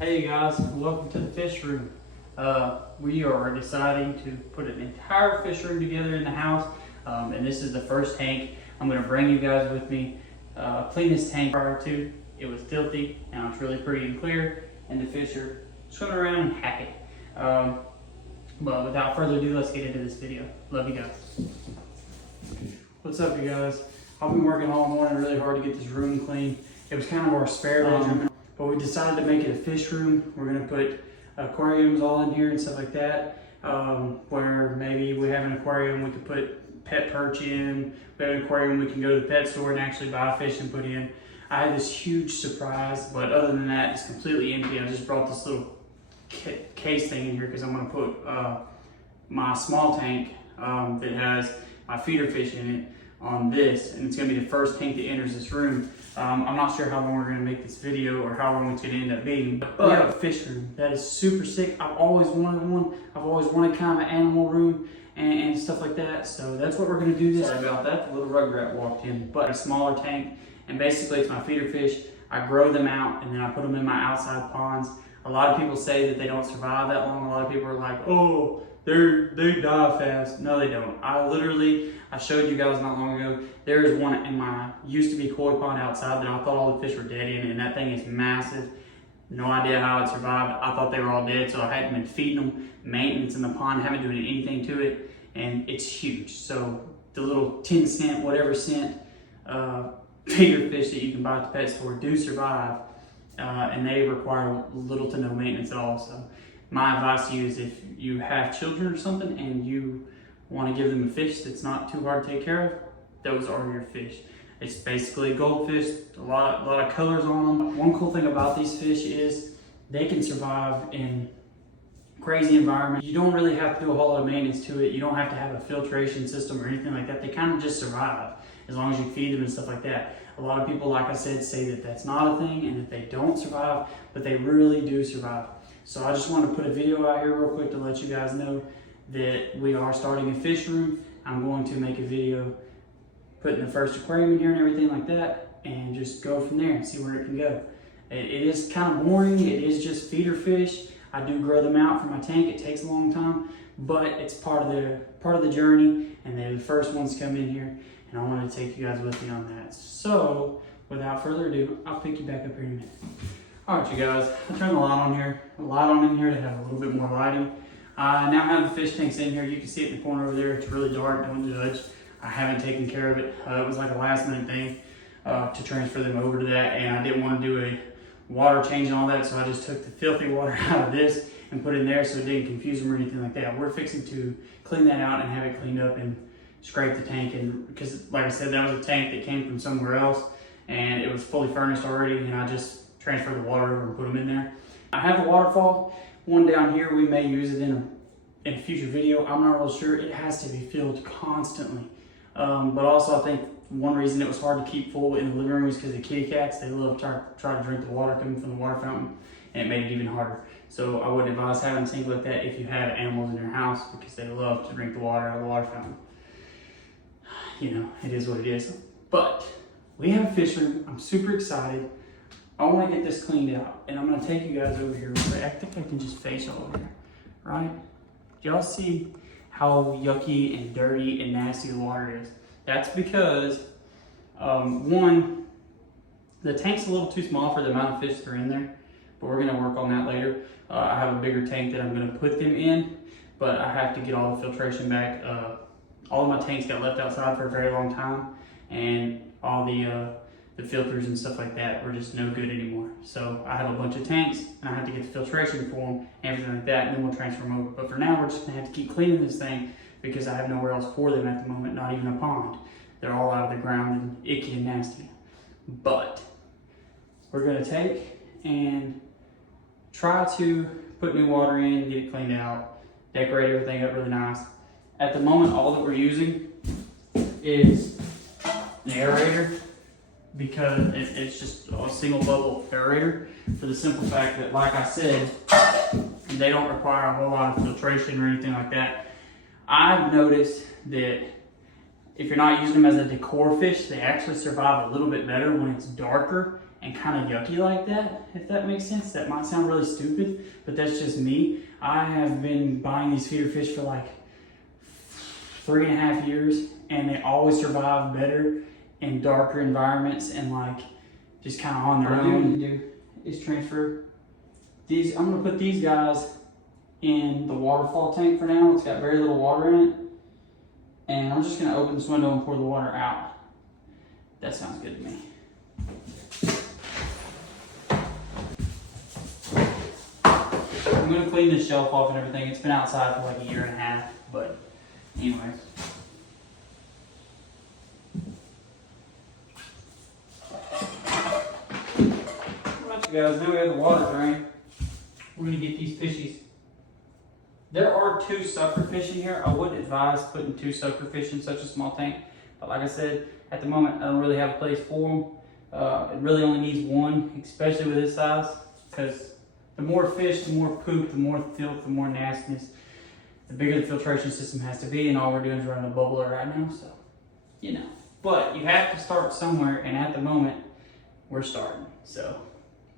Hey guys, welcome to the fish room. We are deciding to put an entire fish room together in the house, and this is the first tank. I'm going to bring you guys with me. Clean this tank prior to. It was filthy, now it's really pretty and clear, and the fish are swimming around and happy. But without further ado, let's get into this video. Love you guys. What's up, you guys? I've been working all morning really hard to get this room clean. It was kind of our spare bedroom, but we decided to make it a fish room. We're gonna put aquariums all in here and stuff like that. Where maybe we have an aquarium we could put pet perch in. We have an aquarium we can go to the pet store and actually buy fish and put in. I had this huge surprise, but other than that, it's completely empty. I just brought this little case thing in here because I'm gonna put my small tank that has my feeder fish in it on this, and it's gonna be the first tank that enters this room. I'm not sure how long we're gonna make this video or how long it's gonna end up being, but we have a fish room that is super sick. I've always wanted one. I've always wanted kind of an animal room and stuff like that. So that's what we're gonna do this. Sorry about that, the little rugrat walked in. But a smaller tank, and basically it's my feeder fish. I grow them out and then I put them in my outside ponds. A lot of people say that they don't survive that long. A lot of people are like, oh, they die fast. No, they don't. I showed you guys not long ago, there is one in my used to be koi pond outside that I thought all the fish were dead in, and that thing is massive. No idea how it survived. I thought they were all dead, so I hadn't been feeding them. Maintenance in the pond, haven't doing anything to it, and it's huge. So the little 10 cent, whatever cent feeder fish that you can buy at the pet store do survive, and they require little to no maintenance at all. So my advice to you is if you have children or something and you want to give them a fish that's not too hard to take care of, those are your fish. It's basically goldfish, a lot of colors on them. One cool thing about these fish is they can survive in crazy environments. You don't really have to do a whole lot of maintenance to it. You don't have to have a filtration system or anything like that. They kind of just survive as long as you feed them and stuff like that. A lot of people, like I said, say that that's not a thing and that they don't survive, but they really do survive. So I just want to put a video out here real quick to let you guys know that we are starting a fish room. I'm going to make a video putting the first aquarium in here and everything like that, and just go from there and see where it can go. It is kind of boring. It is just feeder fish. I do grow them out for my tank. It takes a long time, but it's part of the journey, and they're the first ones to come in here, and I want to take you guys with me on that. So without further ado, I'll pick you back up here in a minute. All right, you guys, I turned the light on here. A light on in here to have a little bit more lighting. I now have the fish tanks in here. You can see it in the corner over there. It's really dark, don't judge. I haven't taken care of it. It was like a last minute thing to transfer them over to that, and I didn't want to do a water change and all that, so I just took the filthy water out of this and put it in there so it didn't confuse them or anything like that. We're fixing to clean that out and have it cleaned up and scrape the tank, and because like I said, that was a tank that came from somewhere else and it was fully furnished already, and I just transferred the water over and put them in there. I have a waterfall, one down here. We may use it in a future video. I'm not real sure. It has to be filled constantly. But also I think one reason it was hard to keep full in the living room is because the kitty cats, they love to try to drink the water coming from the water fountain, and it made it even harder. So I wouldn't advise having a sink like that if you have animals in your house, because they love to drink the water out of the water fountain. You know, it is what it is. But we have a fish room. I'm super excited. I want to get this cleaned out, and I'm going to take you guys over here. I think I can just face y'all over here, right? Y'all see how yucky and dirty and nasty the water is? That's because, one, the tank's a little too small for the amount of fish that are in there, but we're going to work on that later. I have a bigger tank that I'm going to put them in, but I have to get all the filtration back. All of my tanks got left outside for a very long time, and all the filters and stuff like that were just no good anymore. So I have a bunch of tanks, and I have to get the filtration for them and everything like that, and then we'll transfer them over. But for now, we're just gonna have to keep cleaning this thing because I have nowhere else for them at the moment, not even a pond. They're all out of the ground and icky and nasty. But we're gonna take and try to put new water in, get it cleaned out, decorate everything up really nice. At the moment, all that we're using is an aerator, because it's just a single bubble aerator, for the simple fact that, like I said, they don't require a whole lot of filtration or anything like that. I've noticed that if you're not using them as a decor fish, they actually survive a little bit better when it's darker and kind of yucky like that, if that makes sense. That might sound really stupid, but that's just me. I have been buying these feeder fish for like 3.5 years, and they always survive better in darker environments and like just kind of on their own. What I do is transfer these. I'm gonna put these guys in the waterfall tank for now. It's got very little water in it, and I'm just gonna open this window and pour the water out. That sounds good to me. I'm gonna clean the shelf off and everything. It's been outside for like 1.5 years, but anyways. Alright you guys, now we have the water drain. We're gonna get these fishies. There are 2 sucker fish in here. I wouldn't advise putting 2 sucker fish in such a small tank, but like I said, at the moment I don't really have a place for them. It really only needs 1, especially with this size, because the more fish, the more poop, the more filth, the more nastiness, the bigger the filtration system has to be, and all we're doing is running a bubbler right now, so, you know. But you have to start somewhere, and at the moment, we're starting, so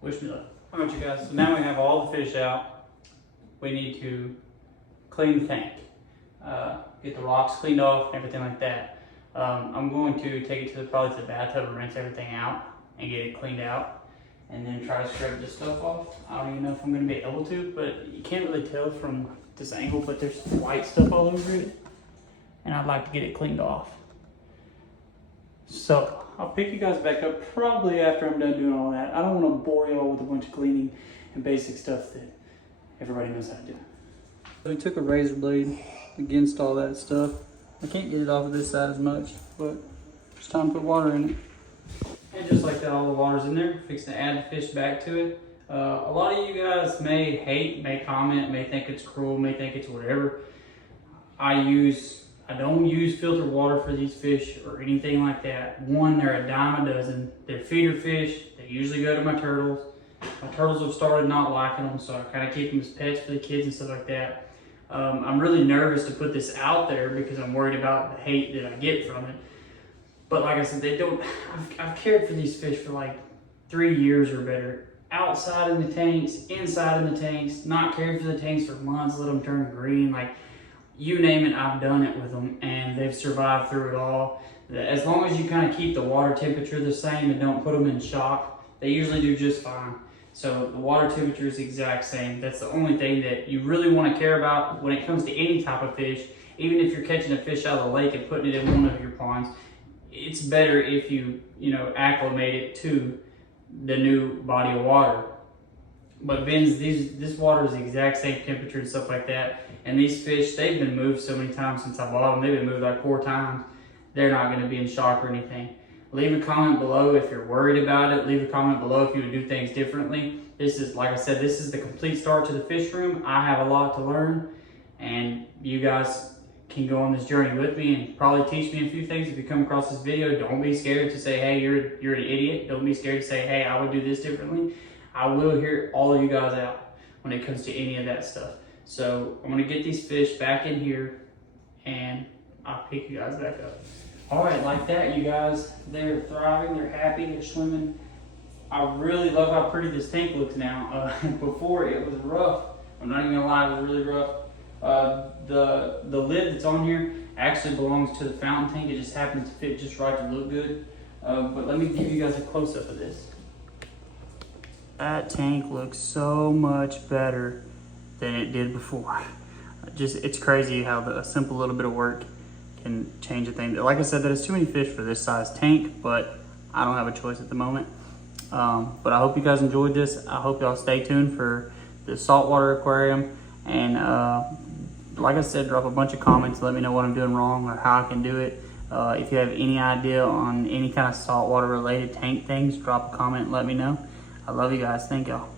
wish me luck. All right, you guys, so now we have all the fish out. We need to clean the tank, get the rocks cleaned off and everything like that. I'm going to take it to probably to the bathtub and rinse everything out and get it cleaned out, and then try to scrub this stuff off. I don't even know if I'm gonna be able to, but you can't really tell from this angle, but there's white stuff all over it, and I'd like to get it cleaned off. So I'll pick you guys back up probably after I'm done doing all that. I don't want to bore y'all with a bunch of cleaning and basic stuff that everybody knows how to do. So I took a razor blade against all that stuff. I can't get it off of this side as much, but it's time to put water in it. And just like that, all the water's in there. Fixing to add the fish back to it. A lot of you guys may hate, may comment, may think it's cruel, may think it's whatever. I don't use filtered water for these fish or anything like that. One, they're a dime a dozen. They're feeder fish. They usually go to my turtles. My turtles have started not liking them, so I kind of keep them as pets for the kids and stuff like that. I'm really nervous to put this out there because I'm worried about the hate that I get from it. But like I said, I've cared for these fish for like 3 years or better. Outside in the tanks, inside in the tanks, not cared for the tanks for months, let them turn green. Like, you name it, I've done it with them, and they've survived through it all. As long as you kind of keep the water temperature the same and don't put them in shock, they usually do just fine. So the water temperature is the exact same. That's the only thing that you really want to care about when it comes to any type of fish. Even if you're catching a fish out of the lake and putting it in one of your ponds, it's better if you acclimate it to the new body of water. But Ben's, this water is the exact same temperature and stuff like that. And these fish, they've been moved so many times since I bought them. They've been moved like 4 times. They're not going to be in shock or anything. Leave a comment below if you're worried about it. Leave a comment below if you would do things differently. This is, like I said, this is the complete start to the fish room. I have a lot to learn, and you guys can go on this journey with me and probably teach me a few things if you come across this video. Don't be scared to say, hey, you're an idiot. Don't be scared to say, hey, I would do this differently. I will hear all of you guys out when it comes to any of that stuff. So I'm gonna get these fish back in here and I'll pick you guys back up. All right, like that, you guys, they're thriving, they're happy, they're swimming. I really love how pretty this tank looks now. Before it was rough. I'm not even gonna lie, it was really rough. The lid that's on here actually belongs to the fountain tank. It just happens to fit just right to look good. But let me give you guys a close-up of this. That tank looks so much better than it did before. It's crazy how a simple little bit of work can change a thing. Like I said, there's too many fish for this size tank, but I don't have a choice at the moment. But I hope you guys enjoyed this. I hope y'all stay tuned for the saltwater aquarium. And like I said, drop a bunch of comments. Let me know what I'm doing wrong or how I can do it. If you have any idea on any kind of saltwater related tank things, drop a comment and let me know. I love you guys. Thank y'all.